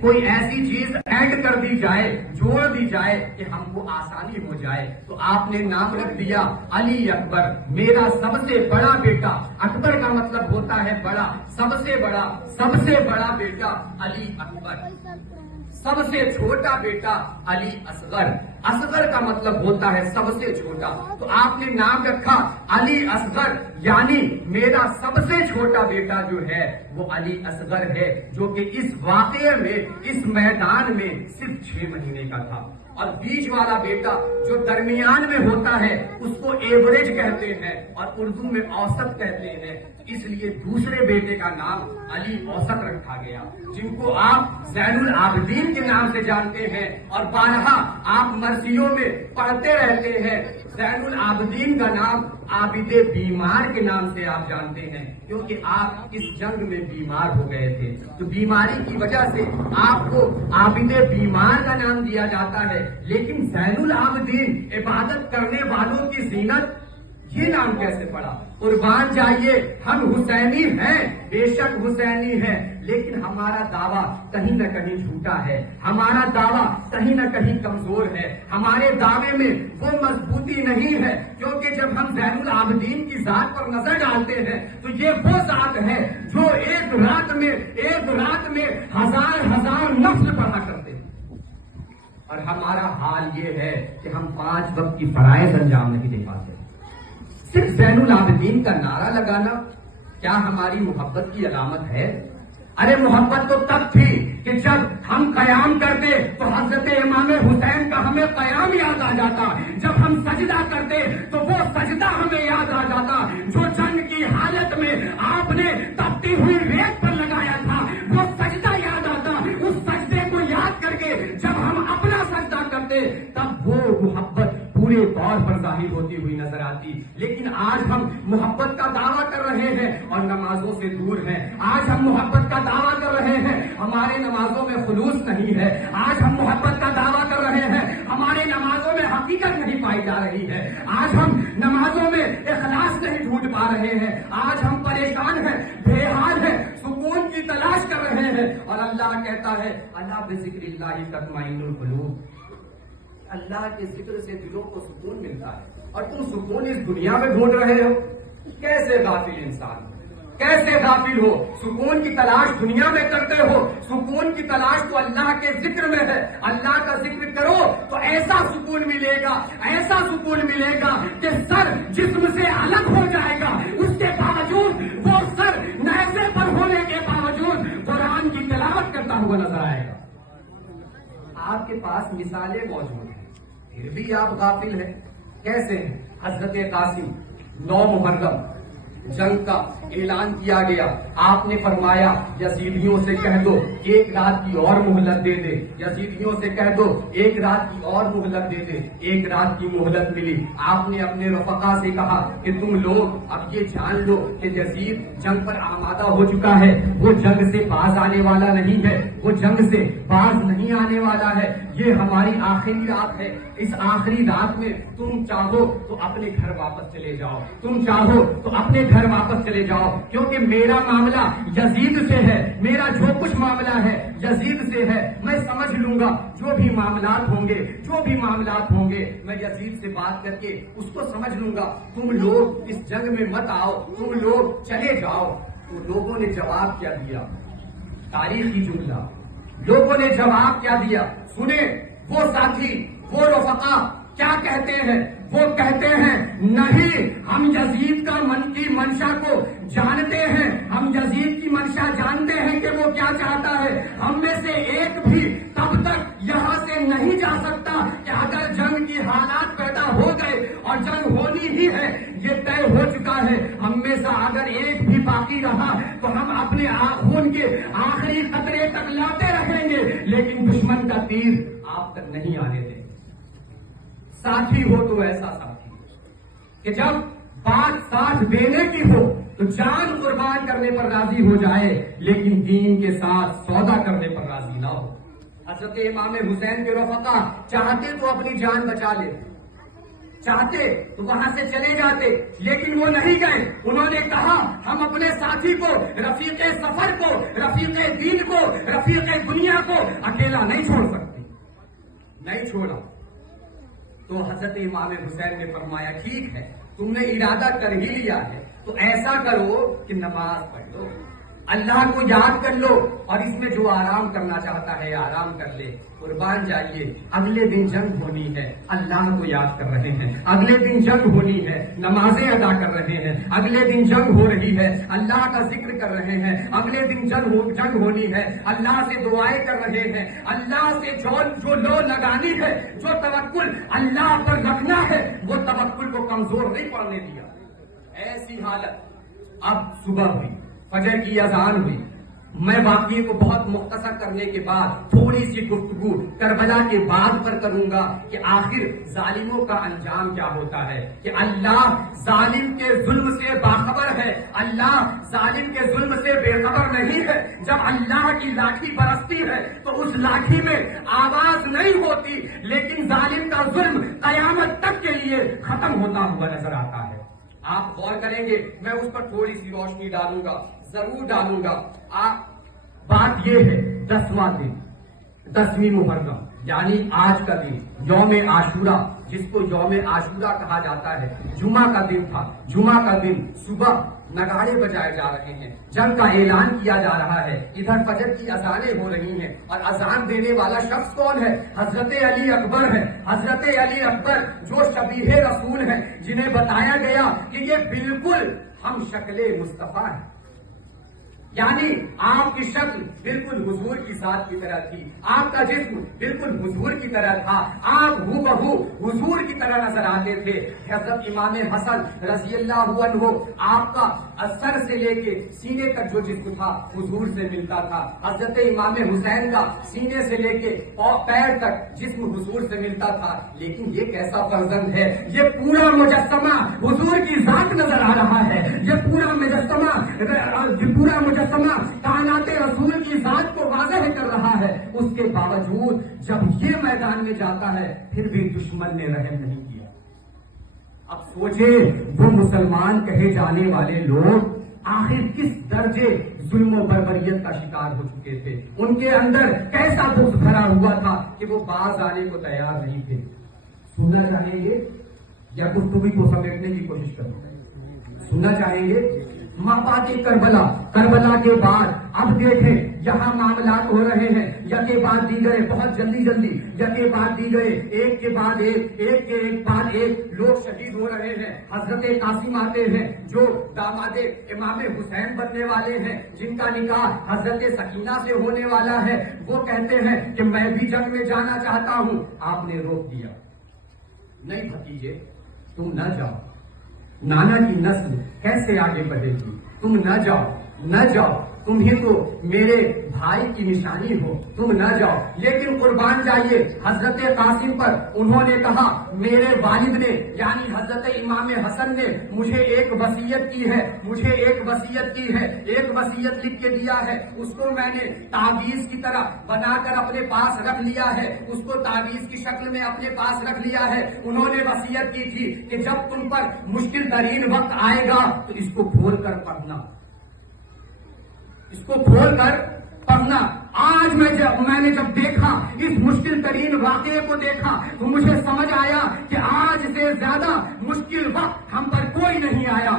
کوئی ایسی چیز ایڈ کر دی جائے، جوڑ دی جائے کہ ہم کو آسانی ہو جائے، تو آپ نے نام رکھ دیا علی اکبر، میرا سب سے بڑا بیٹا۔ اکبر کا مطلب ہوتا ہے بڑا، سب سے بڑا بیٹا علی اکبر، سب سے چھوٹا بیٹا علی اصغر۔ اصغر کا مطلب ہوتا ہے سب سے چھوٹا، تو آپ نے نام رکھا علی اصغر، یعنی میرا سب سے چھوٹا بیٹا جو ہے وہ علی اصغر ہے، جو کہ اس واقعے میں، اس میدان میں صرف 6 مہینے کا تھا۔ اور بیچ والا بیٹا جو درمیان میں ہوتا ہے اس کو ایوریج کہتے ہیں اور اردو میں اوسط کہتے ہیں، اس لیے دوسرے بیٹے کا نام علی اوسط رکھا گیا، جن کو آپ زین العابدین کے نام سے جانتے ہیں اور بارہا آپ مرثیوں میں پڑھتے رہتے ہیں۔ زین العابدین کا نام عابد بیمار کے نام سے آپ جانتے ہیں، کیونکہ آپ اس جنگ میں بیمار ہو گئے تھے، تو بیماری کی وجہ سے آپ کو عابد بیمار کا نام دیا جاتا ہے۔ لیکن زین العابدین، عبادت کرنے والوں کی زینت، یہ نام کیسے پڑا؟ قربان جائیے، ہم حسینی ہیں، بے شک حسینی ہیں، لیکن ہمارا دعویٰ کہیں نہ کہیں جھوٹا ہے، ہمارا دعویٰ کہیں نہ کہیں کمزور ہے، ہمارے دعوے میں وہ مضبوطی نہیں ہے، کیونکہ جب ہم زین العابدین کی ذات پر نظر ڈالتے ہیں تو یہ وہ ذات ہے جو ایک رات میں ہزار نفل پڑھا کرتے ہیں، اور ہمارا حال یہ ہے کہ ہم 5 وقت کی فرائض انجام نہیں دے پاتے۔ صرف زین العابدین کا نعرہ لگانا کیا ہماری محبت کی علامت ہے؟ ارے محبت تو تب تھی کہ جب ہم قیام کرتے تو حضرت امام حسین کا ہمیں قیام یاد آ جاتا، جب ہم سجدہ کرتے تو وہ سجدہ ہمیں یاد آ جاتا جو جنگ کی حالت میں آپ نے تپتی ہوئی ریت پر لگایا تھا، وہ سجدہ یاد آتا۔ اس سجدے کو یاد کر کے جب ہم اپنا سجدہ کرتے تب وہ محبت پورے طور پر ظاہر ہوتی ہوئی نظر آتی۔ لیکن آج ہم محبت کا دعویٰ کر رہے ہیں اور نمازوں سے دور ہیں، آج ہم محبت کا دعویٰ کر رہے ہیں، ہمارے نمازوں میں خلوص نہیں ہے، آج ہم محبت کا دعویٰ کر رہے ہیں، ہمارے نمازوں میں حقیقت نہیں پائی جا رہی ہے، آج ہم نمازوں میں اخلاص نہیں ڈھونڈ پا رہے ہیں، آج ہم پریشان ہیں، بے حال ہیں، سکون کی تلاش کر رہے ہیں، اور اللہ کہتا ہے الا بذکر اللہ تطمئن القلوب، اللہ کے ذکر سے دلوں کو سکون ملتا ہے، اور تم سکون اس دنیا میں ڈھونڈ رہے ہو۔ کیسے غافل انسان، کیسے غافل ہو؟ سکون کی تلاش دنیا میں کرتے ہو، سکون کی تلاش تو اللہ کے ذکر میں ہے۔ اللہ کا ذکر کرو تو ایسا سکون ملے گا، ایسا سکون ملے گا کہ سر جسم سے الگ ہو جائے گا، اس کے باوجود وہ سر نیزے پر ہونے کے باوجود قرآن کی تلاوت کرتا ہوا نظر آئے گا۔ آپ کے پاس مثالیں موجود ہیں، پھر بھی آپ غافل ہیں۔ کیسے ہیں؟ حضرت قاسم 9 محرم جنگ کا اعلان کیا گیا، آپ نے فرمایا یزیدیوں سے کہہ دو 1 رات کی اور مہلت دے دے، یزیدیوں سے کہہ دو 1 رات کی اور مہلت دے دے۔ 1 رات کی مہلت ملی، آپ نے اپنے رفقا سے کہا کہ تم لوگ اب یہ جان لو کہ یزید جنگ پر آمادہ ہو چکا ہے، وہ جنگ سے باز آنے والا نہیں ہے، وہ جنگ سے باز نہیں آنے والا ہے، یہ ہماری آخری رات ہے، اس آخری رات میں تم چاہو تو اپنے گھر واپس چلے جاؤ، تم چاہو تو اپنے گھر واپس چلے جاؤ، کیونکہ میرا معاملہ یزید سے ہے، میرا جو کچھ معاملہ ہے یزید سے ہے، میں سمجھ لوں گا جو بھی معاملات ہوں گے میں یزید سے بات کر کے اس کو سمجھ لوں گا، تم لوگ اس جنگ میں مت آؤ، تم لوگ چلے جاؤ۔ تو لوگوں نے جواب کیا دیا؟ تاریخی جملہ، لوگوں نے جواب کیا دیا؟ سنیں، وہ ساتھی، وہ رفقا کیا کہتے ہیں؟ وہ کہتے ہیں نہیں، ہم یزید کا من کی منشا کو جانتے ہیں، ہم یزید کی منشا جانتے ہیں کہ وہ کیا چاہتا ہے، ہم میں سے ایک بھی تب تک یہاں سے نہیں جا سکتا کہ اگر جنگ کی حالات پیدا ہو گئے اور جنگ ہونی ہی ہے، یہ طے ہو چکا ہے، ہم میں سے اگر ایک بھی باقی رہا تو ہم اپنے خون کے آخری قطرے تک لاتے رہیں گے، لیکن دشمن کا تیر آپ تک نہیں آنے دیں۔ ساتھی ہو تو ایسا ساتھی کہ جب بات ساتھ دینے کی ہو تو جان قربان کرنے پر راضی ہو جائے، لیکن دین کے ساتھ سودا کرنے پر راضی نہ ہو۔ حضرت امام حسین کے رفقا چاہتے تو اپنی جان بچا لے، چاہتے تو وہاں سے چلے جاتے، لیکن وہ نہیں گئے. انہوں نے کہا ہم اپنے ساتھی کو، رفیق سفر کو، رفیق دین کو، رفیق دنیا کو اکیلا نہیں چھوڑ سکتے. نہیں چھوڑا. تو حضرت امام حسین نے فرمایا ٹھیک ہے، تم نے ارادہ کر ہی لیا ہے تو ایسا کرو کہ نماز پڑھ لو، اللہ کو یاد کر لو، اور اس میں جو آرام کرنا چاہتا ہے آرام کر لے. قربان جائیے، اگلے دن جنگ ہونی ہے، اللہ کو یاد کر رہے ہیں. اگلے دن جنگ ہونی ہے، نمازیں ادا کر رہے ہیں. اگلے دن جنگ ہو رہی ہے، اللہ کا ذکر کر رہے ہیں. اگلے دن جنگ ہونی ہے، اللہ سے دعائیں کر رہے ہیں. اللہ سے جو لو لگانی ہے، جو توکل اللہ پر رکھنا ہے، وہ توکل کو کمزور نہیں پڑنے دیا. ایسی حالت. اب صبح ہوئی، فجر کی اذان ہوئی. میں واقعے کو بہت مختصر کرنے کے بعد تھوڑی سی گفتگو کربلا کے بعد پر کروں گا کہ آخر ظالموں کا انجام کیا ہوتا ہے. کہ اللہ ظالم کے ظلم سے باخبر ہے، اللہ ظالم کے ظلم سے بے خبر نہیں ہے. جب اللہ کی لاٹھی برستی ہے تو اس لاٹھی میں آواز نہیں ہوتی، لیکن ظالم کا ظلم قیامت تک کے لیے ختم ہوتا ہوا نظر آتا ہے. آپ غور کریں گے، میں اس پر تھوڑی سی روشنی ڈالوں گا، ضرور ڈالوں گا. بات یہ ہے 10واں دن، 10ویں محرم، یعنی آج کا دن یوم عاشورہ، جس کو یوم عاشورہ کہا جاتا ہے، جمعہ کا دن تھا. جمعہ کا دن صبح نگارے بجائے جا رہے ہیں، جنگ کا اعلان کیا جا رہا ہے. ادھر فجر کی اذانیں ہو رہی ہیں، اور اذان دینے والا شخص کون ہے؟ حضرت علی اکبر ہے. حضرت علی اکبر جو شبیہ رسول ہیں، جنہیں بتایا گیا کہ یہ بالکل ہم شکل مصطفیٰ ہیں. یعنی آپ کی شکل بالکل حضور کی ذات کی طرح تھی، آپ کا جسم بالکل حضور کی طرح تھا، آپ ہو بہو حضور کی طرح نظر آتے تھے. حضرت امام حسن رضی اللہ عنہ، آپ کا سر سے لے کے سینے تک جو جسم تھا حضور سے ملتا تھا. حضرت امام حسین کا سینے سے لے کے پیر تک جسم حضور سے ملتا تھا. لیکن یہ کیسا فرزند ہے، یہ پورا مجسمہ حضور کی ذات نظر آ رہا ہے. یہ پورا مجسمہ کائنات رسول کی ذات کو واضح کر رہا ہے. اس کے باوجود جب یہ میدان میں جاتا ہے پھر بھی دشمن نے رحم نہیں کیا. اب سوچیں وہ مسلمان کہے جانے والے لوگ آخر کس درجے ظلم و بربریت کا شکار ہو چکے تھے. ان کے اندر کیسا بغض بھرا ہوا تھا کہ وہ باز آنے کو تیار نہیں تھے. سننا چاہیں گے یا گفتگو کو سمیٹنے کی کوشش کریں؟ سننا چاہیں گے؟ مابعد کربلا کے بعد اب دیکھیں یہاں معاملات ہو رہے ہیں، یکے بعد دیگرے، بہت جلدی یکے بعد دیگرے، ایک کے بعد ایک لوگ شہید ہو رہے ہیں. حضرت قاسم آتے ہیں جو داماد امام حسین بننے والے ہیں، جن کا نکاح حضرت سکینہ سے ہونے والا ہے. وہ کہتے ہیں کہ میں بھی جنگ میں جانا چاہتا ہوں. آپ نے روک دیا، نہیں بھتیجے تم نہ جاؤ، نانا کی نسل کیسے آگے بڑھے گی؟ تم نہ جاؤ، تمہیں تو میرے بھائی کی نشانی ہو، تم نہ جاؤ. لیکن قربان جائیے حضرت قاسم پر انہوں نے کہا میرے والد نے یعنی حضرت امام حسن نے مجھے ایک وصیت کی ہے، ایک وصیت لکھ کے دیا ہے. اس کو میں نے تعویذ کی طرح بنا کر اپنے پاس رکھ لیا ہے، اس کو تعویذ کی شکل میں اپنے پاس رکھ لیا ہے. انہوں نے وصیت کی تھی کہ جب تم پر مشکل ترین وقت آئے گا تو اس کو کھول کر پڑھنا. آج میں نے جب دیکھا اس مشکل ترین واقعے کو دیکھا تو مجھے سمجھ آیا کہ آج سے زیادہ مشکل وقت ہم پر کوئی نہیں آیا.